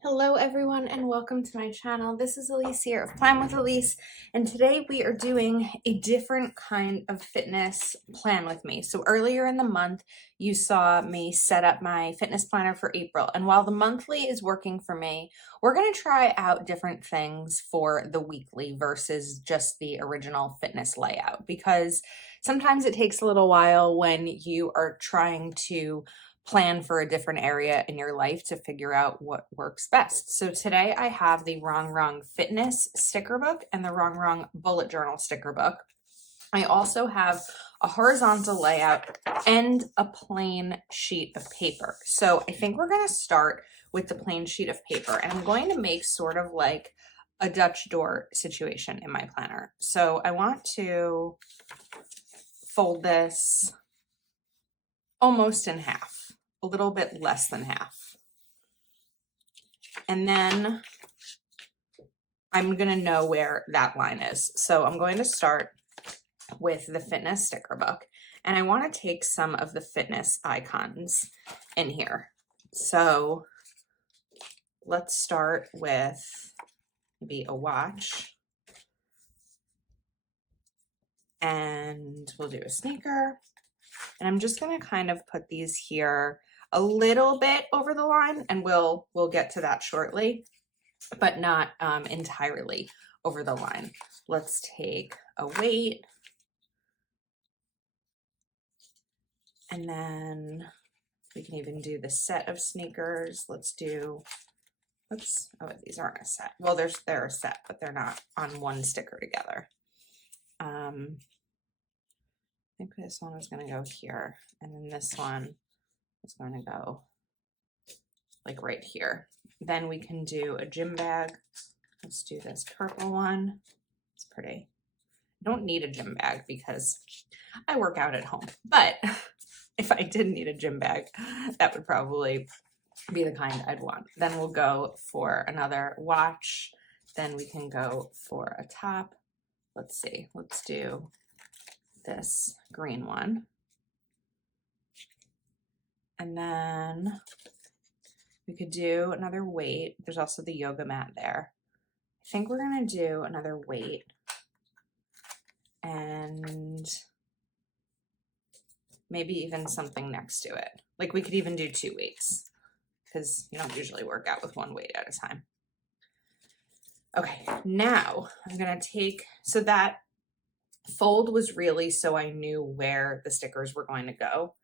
Hello everyone and welcome to my channel. This is Elise here of Plan with Elise, and today we are doing a different kind of fitness plan with me. So earlier in the month you saw me set up my fitness planner for April, and while the monthly is working for me, we're going to try out different things for the weekly versus just the original fitness layout, because sometimes it takes a little while when you are trying to plan for a different area in your life to figure out what works best. So today I have the Wrong Wrong Fitness sticker book and the Wrong Wrong Bullet Journal sticker book. I also have a horizontal layout and a plain sheet of paper. So I think we're going to start with the plain sheet of paper, and I'm going to make sort of like a Dutch door situation in my planner. So I want to fold this almost in half. A little bit less than half. And then I'm going to know where that line is. So I'm going to start with the fitness sticker book, and I want to take some of the fitness icons in here. So let's start with maybe a watch, and we'll do a sneaker. And I'm just going to kind of put these here a little bit over the line, and we'll get to that shortly, but not entirely over the line. Let's take a weight, and then we can even do the set of sneakers. Let's do, oops, oh, these aren't a set. Well, they're a set, but they're not on one sticker together. I think this one is going to go here, and then this one is going to go like right here. Then we can do a gym bag. Let's do this purple one. It's pretty. I don't need a gym bag because I work out at home, but if I did need a gym bag, that would probably be the kind I'd want. Then we'll go for another watch. Then we can go for a top. Let's see, let's do this green one. And then we could do another weight. There's also the yoga mat there. I think we're gonna do another weight, and maybe even something next to it. Like we could even do 2 weights, because you don't usually work out with 1 weight at a time. Okay, now I'm gonna take, so that fold was really so I knew where the stickers were going to go,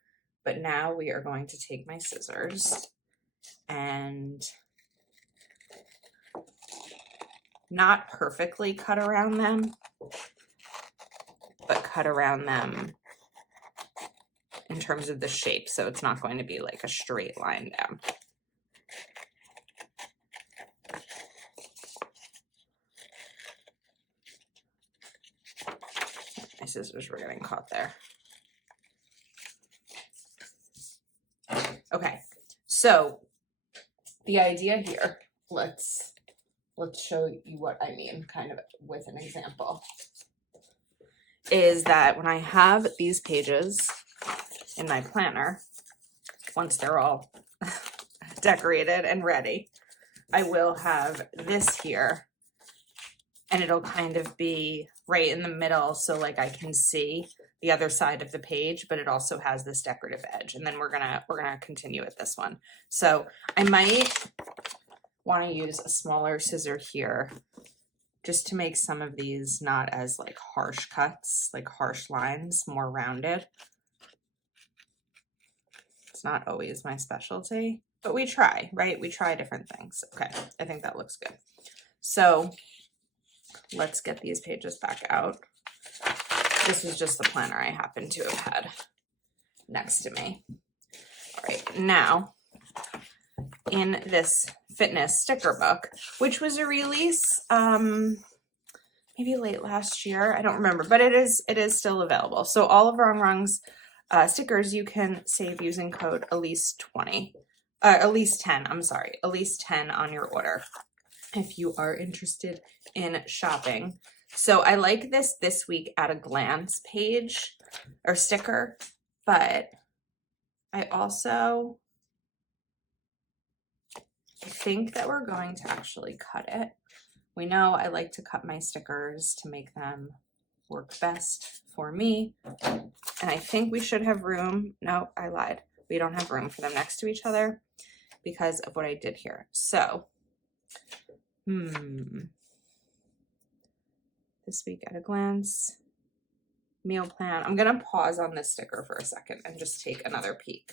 but now we are going to take my scissors and not perfectly cut around them, but cut around them in terms of the shape, so it's not going to be like a straight line down. My scissors were getting caught there. Okay, so the idea here, let's show you what I mean kind of with an example, is that when I have these pages in my planner, once they're all decorated and ready, I will have this here, and it'll kind of be right in the middle, so like I can see the other side of the page, but it also has this decorative edge. And then we're gonna continue with this one. So I might want to use a smaller scissor here just to make some of these not as like harsh cuts, like harsh lines, more rounded. It's not always my specialty, but we try, right? We try different things. Okay, I think that looks good. So let's get these pages back out. This is just the planner I happen to have had next to me. All right, now in this fitness sticker book, which was a release maybe late last year, I don't remember, but it is still available. So all of Wrong Wrong's stickers you can save using code Elise20, Elise10, I'm sorry, Elise10 on your order if you are interested in shopping. So I like this week at a glance page or sticker, but I also I think that we're going to actually cut it. We know I like to cut my stickers to make them work best for me. And I think we should have room. No, I lied. We don't have room for them next to each other because of what I did here. So, this week at a glance, meal plan. I'm gonna pause on this sticker for a second and just take another peek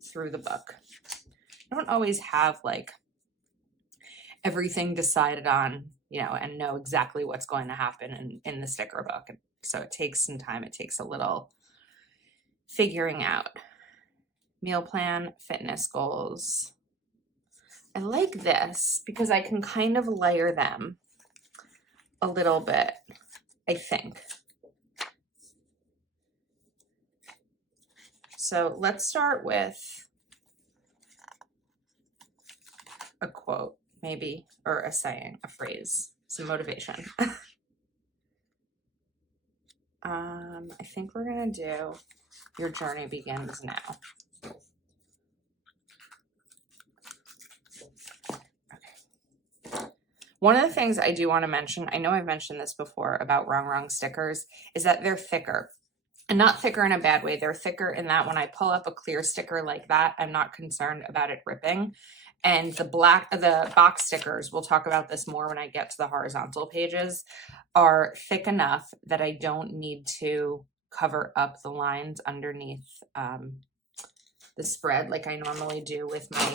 through the book. I don't always have like everything decided on, you know, and know exactly what's going to happen in the sticker book. So it takes some time. It takes a little figuring out. Meal plan, fitness goals. I like this because I can kind of layer them a little bit, I think. So let's start with a quote, maybe, or a saying, a phrase, some motivation. I think we're gonna do your journey begins now. Okay. One of the things I do want to mention, I know I've mentioned this before about Wrong stickers, is that they're thicker. And not thicker in a bad way. They're thicker in that when I pull up a clear sticker like that, I'm not concerned about it ripping. And the box stickers, we'll talk about this more when I get to the horizontal pages, are thick enough that I don't need to cover up the lines underneath the spread like I normally do with my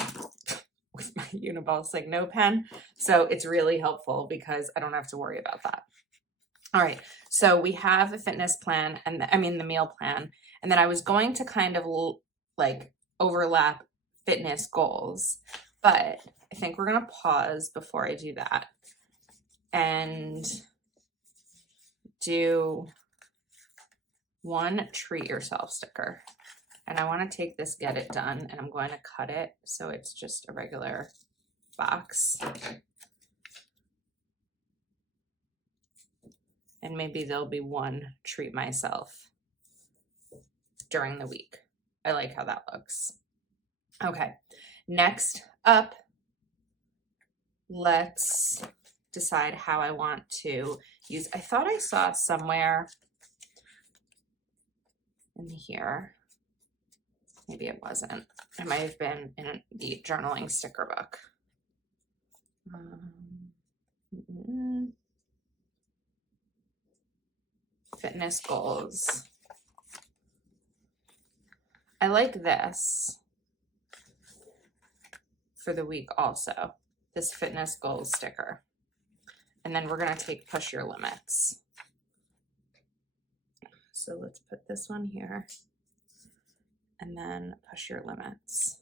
Uniball Signo pen. So it's really helpful because I don't have to worry about that. All right, so we have the fitness plan and the meal plan, and then I was going to kind of like overlap fitness goals, but I think we're gonna pause before I do that and do one treat yourself sticker. And I want to take this Get It Done and I'm going to cut it so it's just a regular box. And maybe there'll be one treat myself during the week. I like how that looks. Okay, next up, let's decide how I want to use. I thought I saw somewhere in here, maybe it wasn't. It might have been in the journaling sticker book. Fitness goals. I like this for the week also, this fitness goals sticker. And then we're gonna take push your limits. So let's put this one here and then push your limits.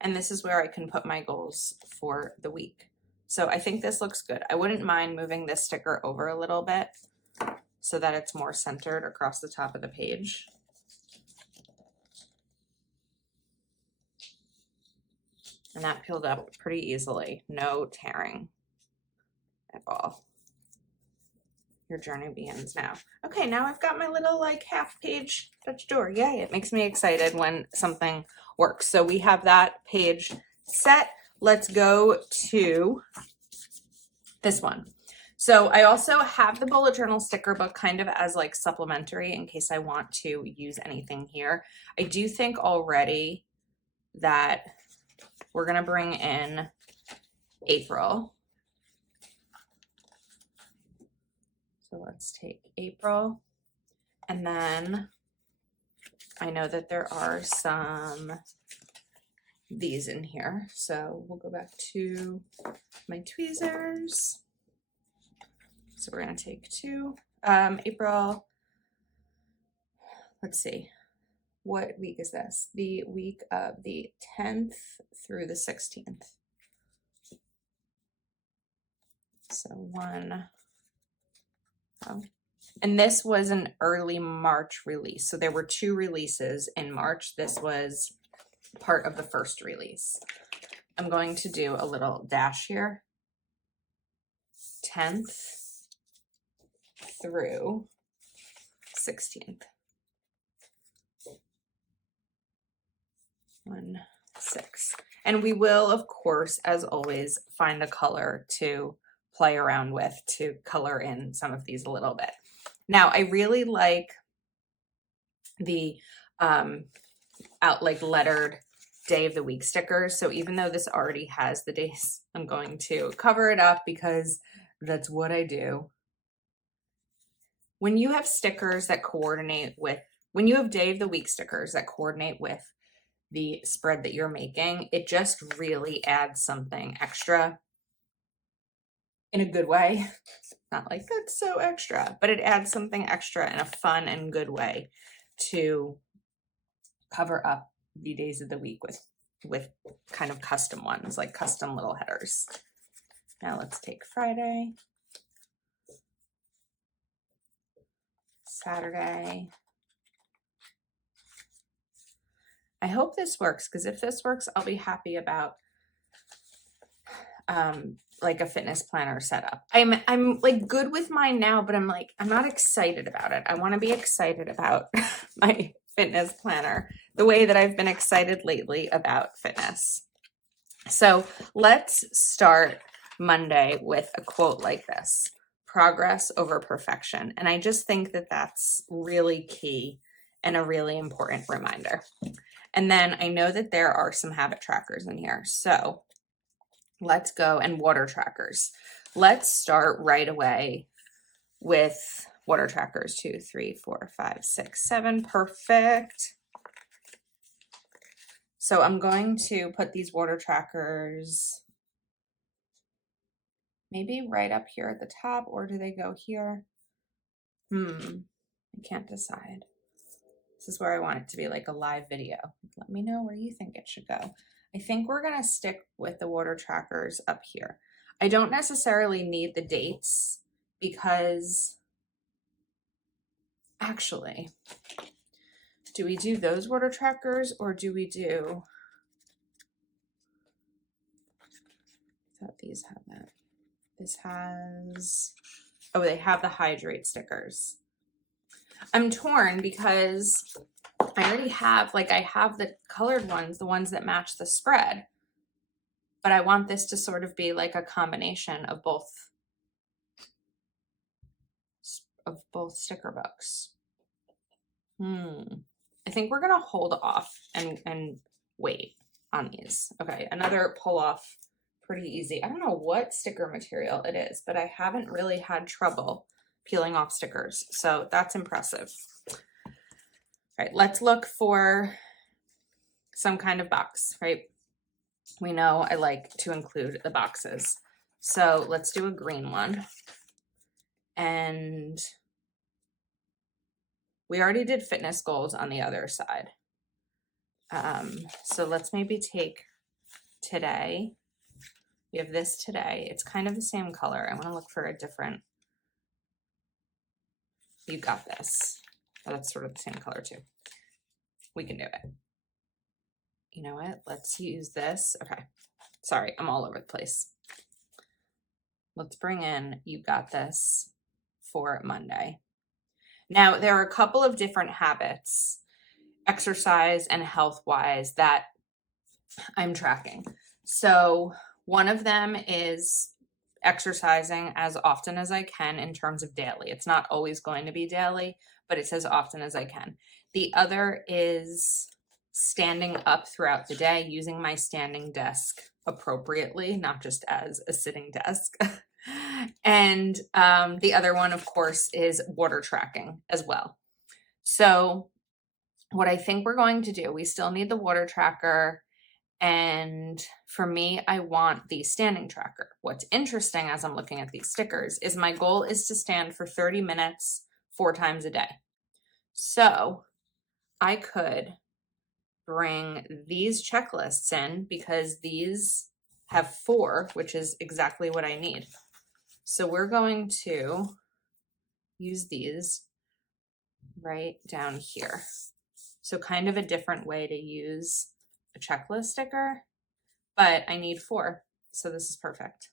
And this is where I can put my goals for the week. So I think this looks good. I wouldn't mind moving this sticker over a little bit so that it's more centered across the top of the page. And that peeled up pretty easily, no tearing at all. Your journey begins now. Okay, now I've got my little like half page Dutch door. Yay, it makes me excited when something works. So we have that page set. Let's go to this one. So I also have the bullet journal sticker book kind of as like supplementary in case I want to use anything here. I do think already that we're gonna bring in April. So let's take April, and then I know that there are some these in here. So we'll go back to my tweezers. So we're gonna take two. April, let's see, what week is this? The week of the 10th through the 16th. So one, oh, and this was an early March release. So there were two releases in March. This was part of the first release. I'm going to do a little dash here. 10th through 16th. 1, 6. And we will, of course, as always, find a color to play around with to color in some of these a little bit. Now, I really like the out like lettered day of the week stickers. So even though this already has the days, I'm going to cover it up because that's what I do. When you have stickers that coordinate with, when you have day of the week stickers that coordinate with the spread that you're making, it just really adds something extra in a good way. Not like that's so extra, but it adds something extra in a fun and good way to cover up the days of the week with kind of custom ones, like custom little headers. Now let's take Friday, Saturday. I hope this works, because if this works, I'll be happy about like a fitness planner setup. I'm like good with mine now, but I'm not excited about it. I want to be excited about my fitness planner the way that I've been excited lately about fitness. So let's start Monday with a quote like this: progress over perfection. And I just think that that's really key and a really important reminder. And then I know that there are some habit trackers in here. So let's go, and water trackers. Let's start right away with water trackers. 2, 3, 4, 5, 6, 7. Perfect. So I'm going to put these water trackers maybe right up here at the top, or do they go here? I can't decide. This is where I want it to be like a live video. Let me know where you think it should go. I think we're going to stick with the water trackers up here. I don't necessarily need the dates because actually, do we do those water trackers or do we do, I thought these have that. This has, oh, they have the hydrate stickers. I'm torn because I already have, like, I have the colored ones, the ones that match the spread, but I want this to sort of be like a combination of both sticker books. I think we're gonna hold off and wait on these. Okay, another pull off, pretty easy. I don't know what sticker material it is, but I haven't really had trouble peeling off stickers, so that's impressive. All right, let's look for some kind of box, right? We know I like to include the boxes. So let's do a green one. And we already did fitness goals on the other side. So let's maybe take today. We have this today. It's kind of the same color. I want to look for a different. You got this. Oh, that's sort of the same color too. We can do it. You know what? Let's use this. Okay. Sorry, I'm all over the place. Let's bring in You Got This for Monday. Now, there are a couple of different habits, exercise and health-wise, that I'm tracking. So one of them is exercising as often as I can in terms of daily. It's not always going to be daily, but it's as often as I can. The other is standing up throughout the day, using my standing desk appropriately, not just as a sitting desk. And the other one, of course, is water tracking as well. So what I think we're going to do, we still need the water tracker. And for me, I want the standing tracker. What's interesting as I'm looking at these stickers is my goal is to stand for 30 minutes 4 times a day. So I could bring these checklists in because these have 4, which is exactly what I need. So we're going to use these right down here. So kind of a different way to use a checklist sticker, but I need 4. So this is perfect.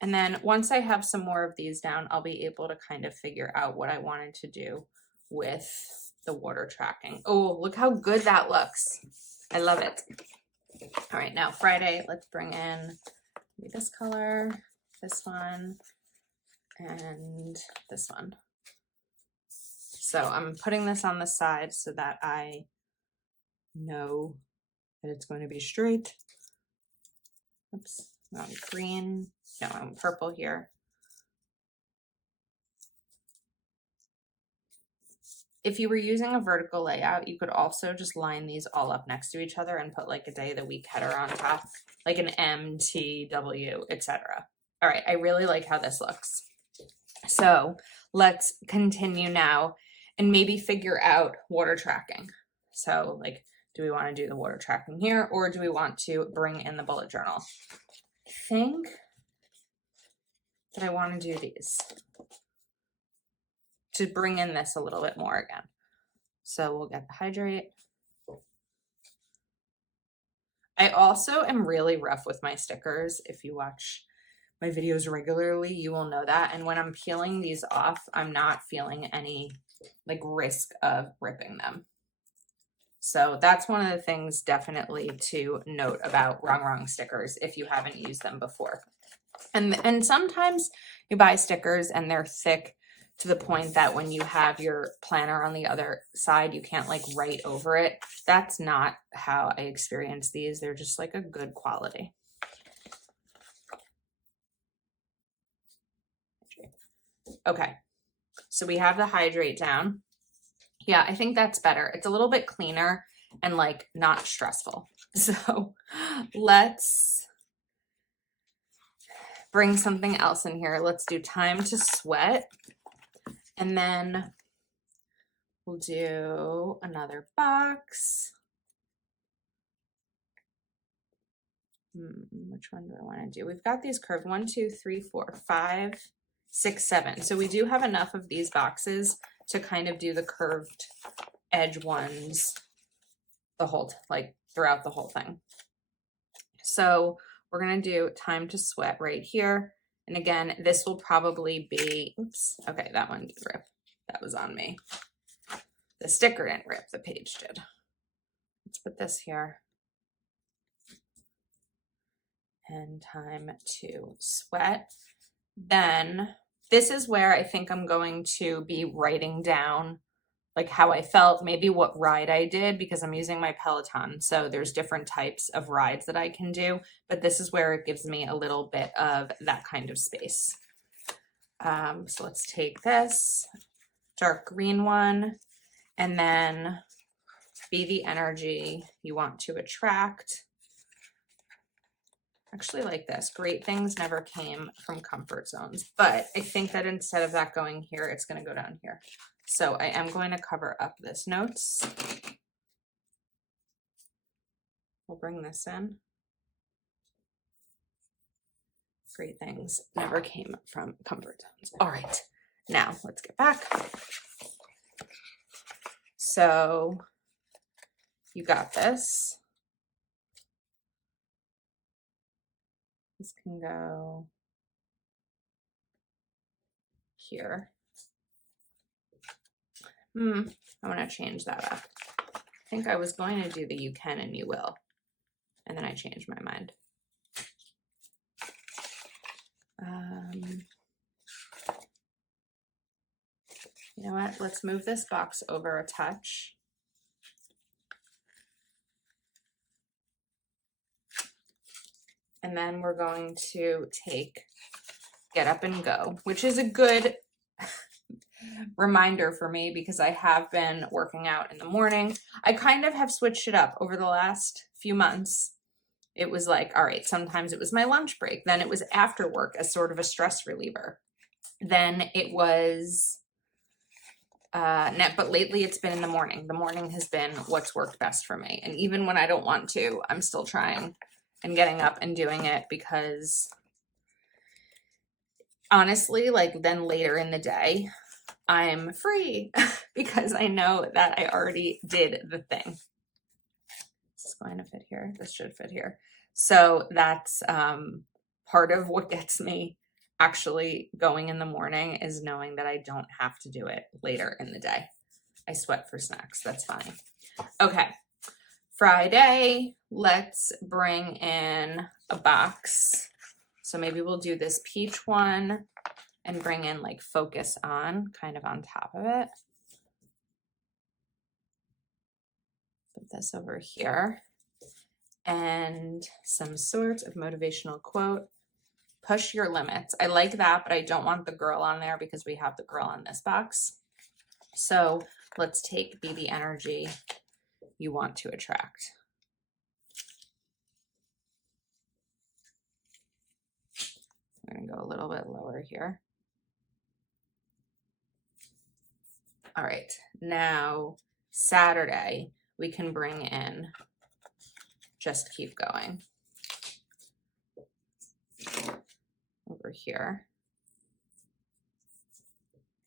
And then once I have some more of these down, I'll be able to kind of figure out what I wanted to do with the water tracking. Oh, look how good that looks. I love it. All right, now Friday, let's bring in maybe this color, this one, and this one. So I'm putting this on the side so that I know that it's going to be straight. Oops, I'm green. No, I'm purple here. If you were using a vertical layout, you could also just line these all up next to each other and put like a day of the week header on top, like an M, T, W, etc. All right, I really like how this looks. So let's continue now and maybe figure out water tracking. So like, do we want to do the water tracking here, or do we want to bring in the bullet journal? I think that I want to do these to bring in this a little bit more again. So we'll get the hydrate. I also am really rough with my stickers. If you watch my videos regularly, you will know that. And when I'm peeling these off, I'm not feeling any like risk of ripping them. So that's one of the things definitely to note about Wrong stickers if you haven't used them before. And sometimes you buy stickers and they're thick to the point that when you have your planner on the other side, you can't like write over it. That's not how I experience these. They're just like a good quality. Okay, so we have the hydrate down. Yeah, I think that's better. It's a little bit cleaner and like not stressful. So let's bring something else in here. Let's do Time to Sweat. And then we'll do another box. Which one do I want to do? We've got these curved 1, 2, 3, 4, 5, 6, 7. So we do have enough of these boxes to kind of do the curved edge ones the whole, like throughout the whole thing. So we're going to do Time to Sweat right here. And again, this will probably be, oops, okay, that one did rip. That was on me. The sticker didn't rip, the page did. Let's put this here. And Time to Sweat. Then this is where I think I'm going to be writing down like how I felt, maybe what ride I did, because I'm using my Peloton. So there's different types of rides that I can do, but this is where it gives me a little bit of that kind of space. So let's take this dark green one and then Be the Energy you want to attract. Actually like this. Great things never came from comfort zones, but I think that instead of that going here, it's going to go down here. So I am going to cover up this notes. We'll bring this in. Great things never came from comfort zones. All right, now let's get back. So you got this. This can go here. I want to change that up. I think I was going to do the You Can and You Will, and then I changed my mind. You know what? Let's move this box over a touch. And then we're going to take Get Up and Go, which is a good reminder for me because I have been working out in the morning. I kind of have switched it up over the last few months. It was like, all right, sometimes it was my lunch break. Then it was after work as sort of a stress reliever. Then it was, but lately it's been in the morning. The morning has been what's worked best for me. And even when I don't want to, I'm still trying and getting up and doing it because honestly, like then later in the day, I'm free because I know that I already did the thing. This is going to fit here. This should fit here. So that's part of what gets me actually going in the morning is knowing that I don't have to do it later in the day. I sweat for snacks. That's fine. Okay. Friday, let's bring in a box. So maybe we'll do this peach one and bring in like Focus On kind of on top of it. Put this over here. And some sort of motivational quote. Push your limits. I like that, but I don't want the girl on there because we have the girl in this box. So let's take Be the Energy You Want to Attract. I'm going to go a little bit lower here. All right, now Saturday, we can bring in Just Keep Going. Over here.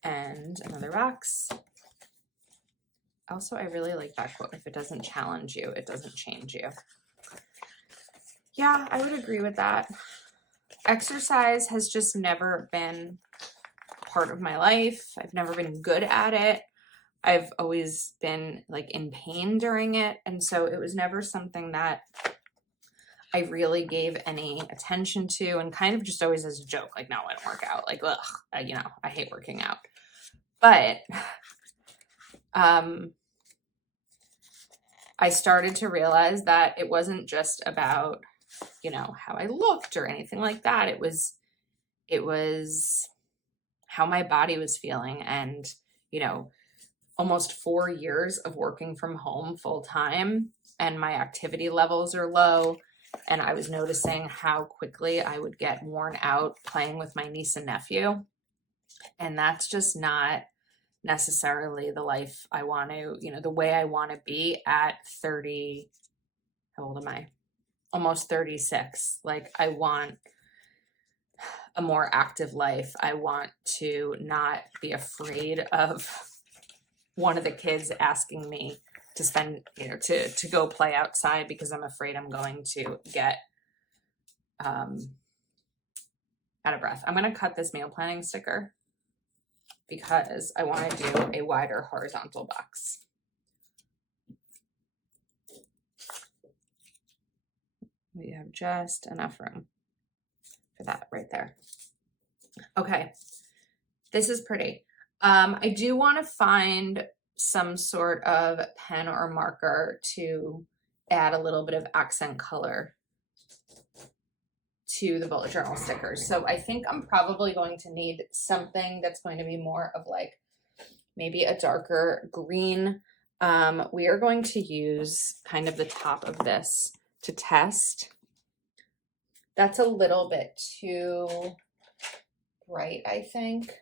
And another box. Also, I really like that quote. If it doesn't challenge you, it doesn't change you. Yeah, I would agree with that. Exercise has just never been part of my life. I've never been good at it. I've always been like in pain during it. And so it was never something that I really gave any attention to, and kind of just always as a joke, like, no, I don't work out. Like, ugh, you know, I hate working out. But I started to realize that it wasn't just about, you know, how I looked or anything like that. It was how my body was feeling. And, you know, almost 4 years of working from home full time, and my activity levels are low. And I was noticing how quickly I would get worn out playing with my niece and nephew. And that's just not necessarily the life I want to, you know, the way I want to be at 30. How old am I? Almost 36. Like, I want a more active life. I want to not be afraid of one of the kids asking me to spend, you know, to go play outside because I'm afraid I'm going to get out of breath. I'm going to cut this meal planning sticker because I want to do a wider horizontal box. We have just enough room for that right there. Okay, this is pretty. I do want to find some sort of pen or marker to add a little bit of accent color to the bullet journal stickers. So I think I'm probably going to need something that's going to be more of like maybe a darker green. We are going to use kind of the top of this to test. That's a little bit too bright, I think.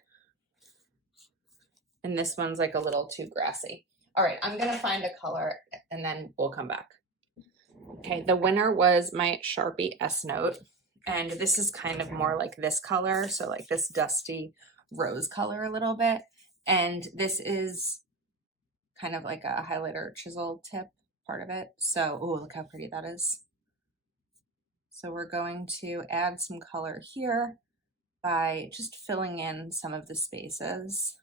And this one's like a little too grassy. All right, I'm gonna find a color and then we'll come back. Okay, the winner was my Sharpie S-Note. And this is kind of more like this color. So like this dusty rose color a little bit. And this is kind of like a highlighter chisel tip part of it. So, oh, look how pretty that is. So we're going to add some color here by just filling in some of the spaces.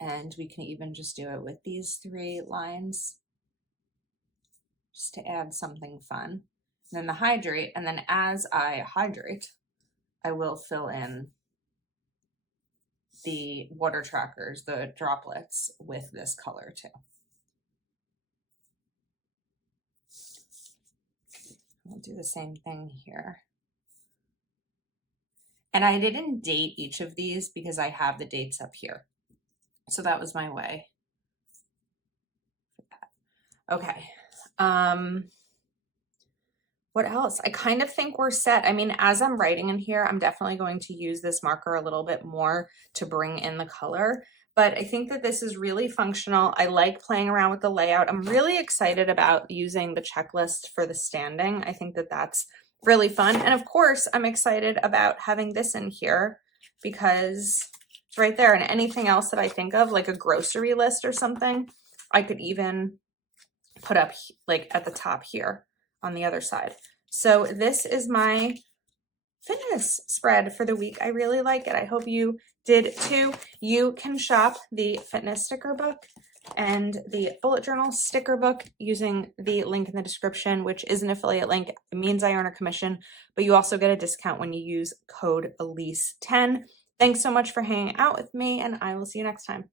And we can even just do it with these 3 lines just to add something fun. And then the hydrate, and then as I hydrate, I will fill in the water trackers, the droplets, with this color too. We'll do the same thing here. And I didn't date each of these because I have the dates up here. So that was my way. Okay. What else? I kind of think we're set. I mean, as I'm writing in here, I'm definitely going to use this marker a little bit more to bring in the color. But I think that this is really functional. I like playing around with the layout. I'm really excited about using the checklist for the standing. I think that that's really fun. And of course, I'm excited about having this in here because it's right there. And anything else that I think of, like a grocery list or something, I could even put up like at the top here on the other side. So this is my fitness spread for the week. I really like it. I hope you did too. You can shop the fitness sticker book and the bullet journal sticker book using the link in the description, which is an affiliate link. It means I earn a commission, but you also get a discount when you use code Elise10. Thanks so much for hanging out with me, and I will see you next time.